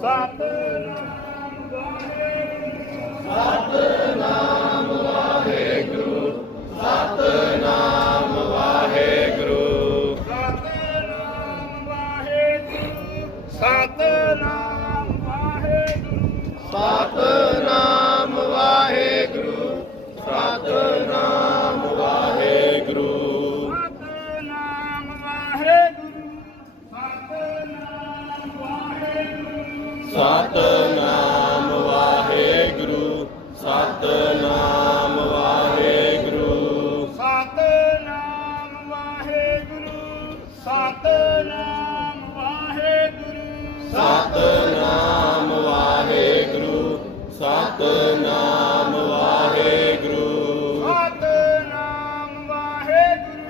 Sat Nam Vahe Guru. Sat Nam Vahe Guru. Sat Nam Vahe Guru. Sat Nam Vahe Guru. Sat Nam Vahe Guru. Sat Nam Vahe Guru. Sat Nam Vahe Guru. सत नाम वाहे गुरु नाम वाहे गुरु सत नाम वाहे गुरु सत नाम वाहे गुरु नाम वाहे गुरु नाम वाहे गुरु सत वाहे गुरु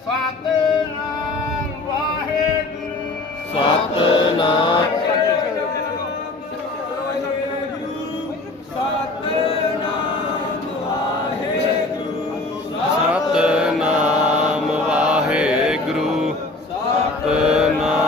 सत नाम वाहे गुरु नाम सत नाम वाहे गुरु सत